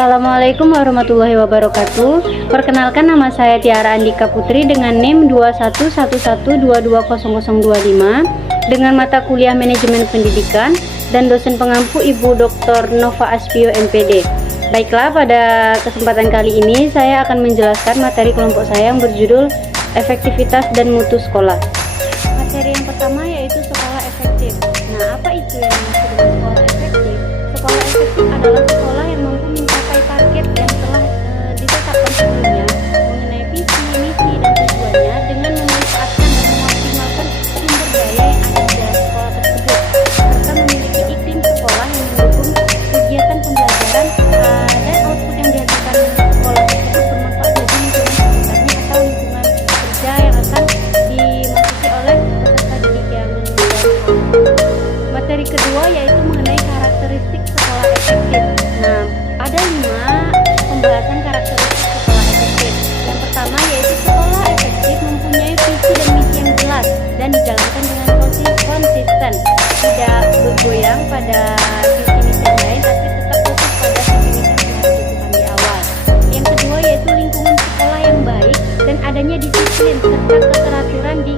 Assalamualaikum warahmatullahi wabarakatuh. Perkenalkan, nama saya Tiara Andika Putri dengan NIM 2111220025 dengan mata kuliah Manajemen Pendidikan dan dosen pengampu Ibu Dr. Nova Aspio MPD. Baiklah, pada kesempatan kali ini saya akan menjelaskan materi kelompok saya yang berjudul Efektivitas dan Mutu Sekolah. Materi yang pertama yaitu sekolah efektif. Nah, apa itu yang dimaksud dengan sekolah efektif? Sekolah efektif adalah sekolah yang mampu mencapai target yang telah ditetapkan sebelumnya mengenai visi, misi, dan tujuannya dengan memanfaatkan dan mengoptimalkan sumber daya yang ada di dalam sekolah tersebut, serta memiliki iklim sekolah yang mendukung kegiatan pembelajaran dan output yang dihasilkan sekolah tersebut bermanfaat bagi lingkungan sekitarnya atau lingkungan kerja yang akan dimasuki oleh peserta didik yang baru. Materi kedua yaitu mengenai karakteristik sekolah efektif. Nah, ada 5 pembahasan karakteristik sekolah efektif. Yang pertama yaitu sekolah efektif mempunyai visi dan misi yang jelas dan dijalankan dengan konsisten, tidak bergoyang pada visi misi yang lain, tapi tetap fokus pada visi misi yang telah ditentukan di awal. Yang kedua yaitu lingkungan sekolah yang baik dan adanya disiplin serta keteraturan di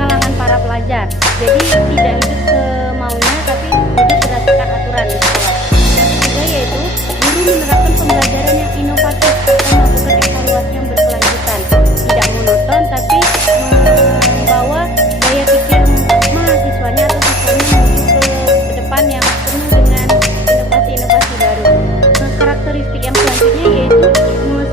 kalangan para pelajar. Jadi tidak hidup semaunya, tapi hidup berdasarkan aturan di sekolah. Yang ketiga yaitu guru menerapkan pembelajaran yang inovatif serta melakukan evaluasi yang berkelanjutan, tidak monoton tapi membawa daya pikir mahasiswanya atau siswanya menuju ke depan yang penuh dengan inovasi-inovasi baru. Nah, karakteristik yang selanjutnya yaitu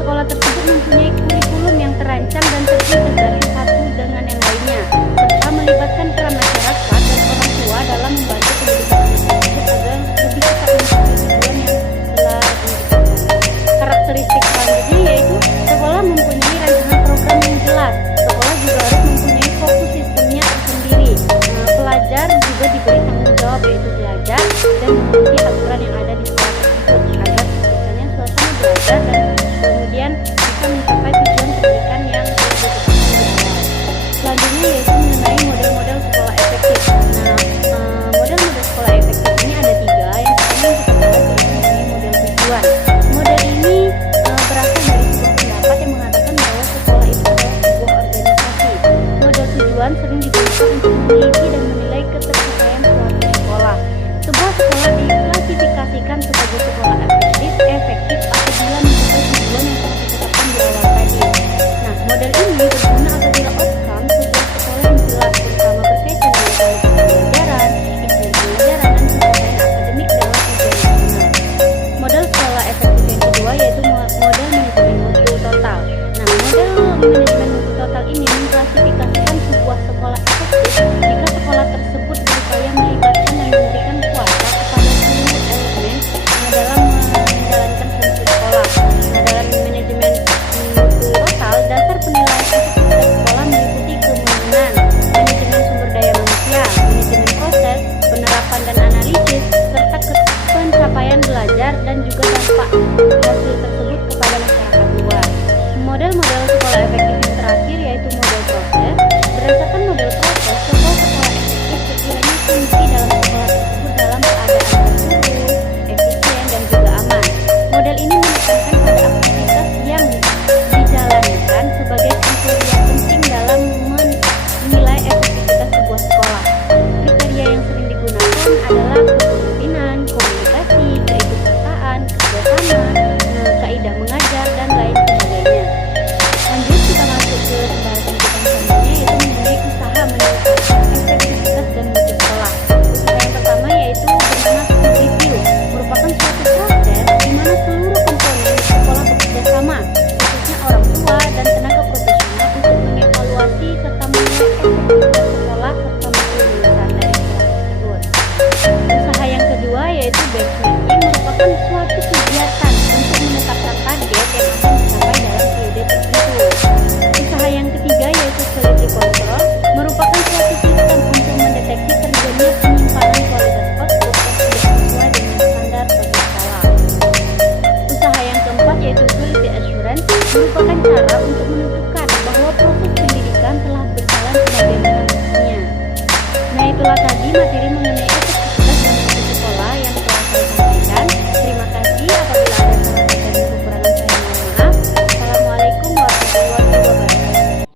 sekolah tersebut mempunyai kurikulum yang terancang dan terintegrasi satu dengan yang lainnya, serta melibatkan peran masyarakat dan orang tua dalam membantu pendidikan anak tersebut agar lebih cepat mencapai tujuan yang telah ditentukan. Karakteristik selanjutnya yaitu sekolah mempunyai rancangan program yang jelas. Sekolah juga harus mempunyai fokus sistemnya tersendiri. Pelajar juga diberi tanggung jawab yaitu belajar dan mengikuti aturan yang ada di sekolah tersebut agar terciptanya suasana belajar dan kemudian bisa mencapai tujuan pendidikan yang ditentukan di awal. Selanjutnya yaitu mengenai model-model sekolah efektif. Nah, model-model sekolah efektif ini ada 3. Yang pertama yang kita bahas yaitu mengenai model tujuan. Model ini berasal dari sebuah pendapat yang mengatakan bahwa sekolah itu adalah sebuah organisasi. Model tujuan sering digunakan untuk meneliti dan menilai ketercapaian suatu sekolah. Sebuah sekolah diklasifikasikan sebagai sekolah efektif apabila mencapai tujuan yang telah ditetapkan di awal tadi. Nah, model ini berguna apabila outcome sebuah sekolah yang jelas, terutama berkaitan dengan kualitas pembelajaran, iklim pembelajaran, dan pencapaian akademik dalam ujian nasional. Model sekolah efektif yang kedua yaitu model manajemen mutu total. Nah, model manajemen mutu total ini mengklasifikasikan sebuah sekolah efektif jika sekolah tersebut berupaya melibatkan dan memberikan kuasa kepada seluruh elemen dalam menjalankan fungsi sekolah. Nah, dalam manajemen mutu total, dasar penilaian efektivitas sekolah meliputi kemudian manajemen sumber daya manusia, manajemen proses, penerapan dan analisis, serta pencapaian belajar dan juga dampak hasil tersebut kepada masyarakat luas. Model-model sekolah efektif yang terakhir yaitu model proses. Berdasarkan model proses, sebuah sekolah efektif sekiranya fungsi dalam sekolah tersebut dalam keadaan tersusun, efisien, dan juga aman. Model ini menekankan pada aktivitas yang dijalankan sebagai kriteria penting dalam menilai efektivitas sebuah sekolah. Kriteria yang sering digunakan adalah kepemimpinan, komunikasi, keikutsertaan, kerjasama, kaidah mengajar, dan lain sebagainya. Lanjut kita masuk ke pembahasan kita selanjutnya yaitu mengenai usaha meningkatkan efektivitas dan mutu sekolah. Usaha yang pertama yaitu bernama school review, merupakan suatu proses di mana seluruh komponen sekolah bekerja sama, khususnya orang tua dan tenaga profesional untuk mengevaluasi serta menilai efektivitas sekolah serta mutu lulusan dari sekolah tersebut. Usaha yang kedua yaitu benchmarking, merupakan suatu kegiatan untuk menetapkan target yang akan dicapai dalam periode tertentu. Usaha yang ketiga yaitu quality control, merupakan suatu sistem untuk mendeteksi terjadinya penyimpanan kualitas output yang tidak sesuai dengan standar suatu sekolah. Usaha yang keempat yaitu quality assurance, merupakan cara untuk menentukan bahwa proses pendidikan telah berjalan sebagaimana mestinya. Nah, itulah tadi materi mengenai